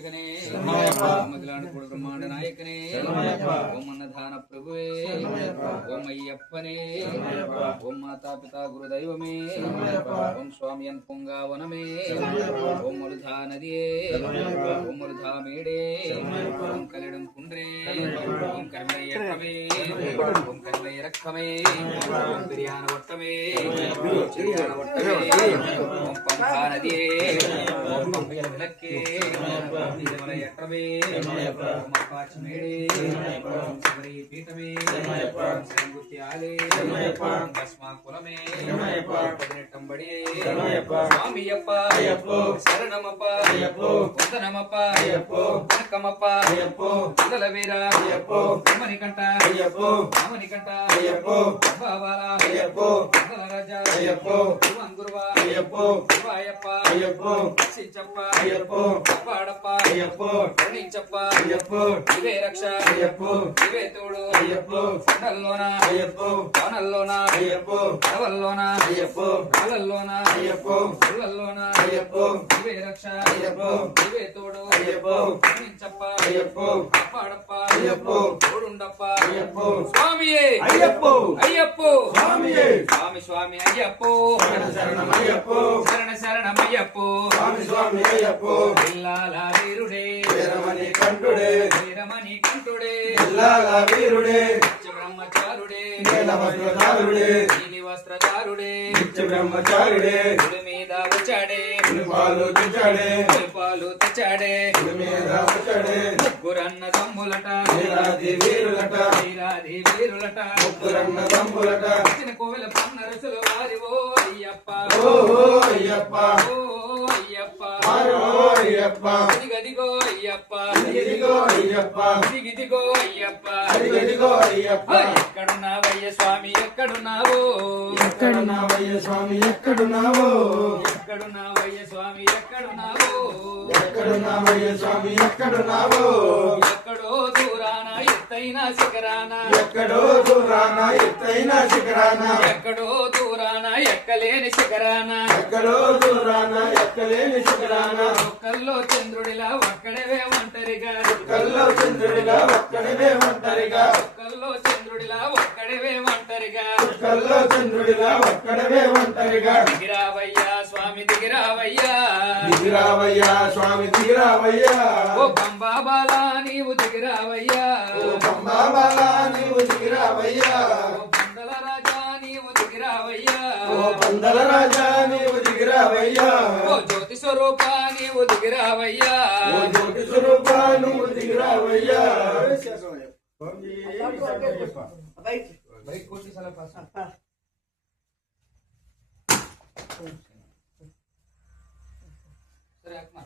రక్షకనే మధులాడుకోడు బ్రహ్మాండ నాయకనే ఓం అన్నదాన ప్రభువే ఓం అయ్యప్పనే ఓం మాతాపితా గురుదైవమే ఓం స్వామి పొంగావనమే ఓం మరుధా నదియే ఓం మరుధా మేడే ఓం కలిడం కుండ్రే ఓం కర్మయ్యప్పమే ఓం కర్మయ్య రక్షమే ఓం బిర్యాన వట్టమే చిరియాన వట్టమే ఓం పంఖా నదియే ఓం పంపయ్య విలక్కే ఓం తిరుమల యట్టమే ఓం Apache May Day ఓం శబరి పీఠమే ఓం శ్రీగుత్తి ఆలే ఓం భస్మా కులమే పదినెట్టంబడి స్వామియప్ప శరణమప్ప వందనమప్ప వణకమప్ప వీర మణికంఠ రామనికంఠ బాబాల రాజా గురువా శివాయప్ప సించప్ప పాడప్ప కరుణించప్ప ఇవే రక్ష ఇవే తోడు కొండల్లోన కోనల్లోన అడవల్లోన అలల్లోన పుల్లల్లోన ఇవే రక్ష ఇవే తోడు కరుణించప్ప పాడప్ప తోడుండప్ప స్వామియే అయ్యప్పో అయ్యప్పో స్వామియే స్వామి స్వామి అయ్యప్పో శరణమయ్యప్పో శరణ శరణమయ్యప్పో స్వామి స్వామి అయ్యప్పో ఇల్లాల వీరుడే వీరమణి కంఠుడే వీరమణి కంఠుడే ఇల్లాల వీరుడే బ్రహ్మచారుడే వస్త్రధారుడే నీలి వస్త్రధారుడే బ్రహ్మచారుడే మీద వచ్చాడే పాలు తెచ్చాడే పాలు తెచ్చాడే మీద వచ్చాడే ముగ్గురన్న తమ్ములట వీరాది వీరులట వీరాది వీరులట ముగ్గురన్న తమ్ములట చిన్న కోవెల పన్న రసుల వారి ఓ అయ్యప్ప ఓ అయ్యప్ప ఓ అయ్యప్ప ఓ అయ్యప్ప దిగదిగో అయ్యప్ప దిగదిగో అయ్యప్ప దిగదిగో అయ్యప్ప దిగదిగో అయ్యప్ప ఎక్కడున్నావయ్య స్వామి ఎక్కడున్నావో ఎక్కడున్నావయ్య స్వామి ఎక్కడున్నావో ఎక్కడున్నావయ్య స్వామి ఎక్కడున్నావో ఎక్కడున్నావయ్య స్వామి ఎక్కడున్నావో ఎక్కడో దూరాన ఎత్తైన శిఖరాన ఎక్కడో దూరాన ఎత్తైన శిఖరాన ఎక్కడో దూరాన ఎక్కలేని శిఖరాన ఎక్కడో దూరాన ఎక్కలేని శిఖరాన ఒక్కల్లో చంద్రుడిలా ఒక్కడవే ఒంటరిగా ఒక్కల్లో చంద్రుడిలా ఒక్కడవే ఒంటరిగా ఒక్కల్లో చంద్రుడిలా ఒక్కడవే ఒంటరిగా ఒక్కల్లో చంద్రుడిలా ఒక్కడవే ఒంటరిగా దిగిరావయ్యా స్వామి దిగిరావయ్యా దిగిరావయ్యా స్వామి దిగిరావయ్యా ఓ పంబాబాలా నీవు దిగిరావయ్యా ఓ పంబాబాలా నీవు దిగిరావయ్యా ఓ పందల రాజా నీవు దిగిరావయ్యా ఓ పందల రాజా నీవు దిగిరావయ్యా ఓ జ్యోతి స్వరూప నీవు దిగిరావయ్యా ఓ జ్యోతి స్వరూప నీవు దిగిరావయ్యా బైక్ కోటి సల పాస్ సరే అక్మా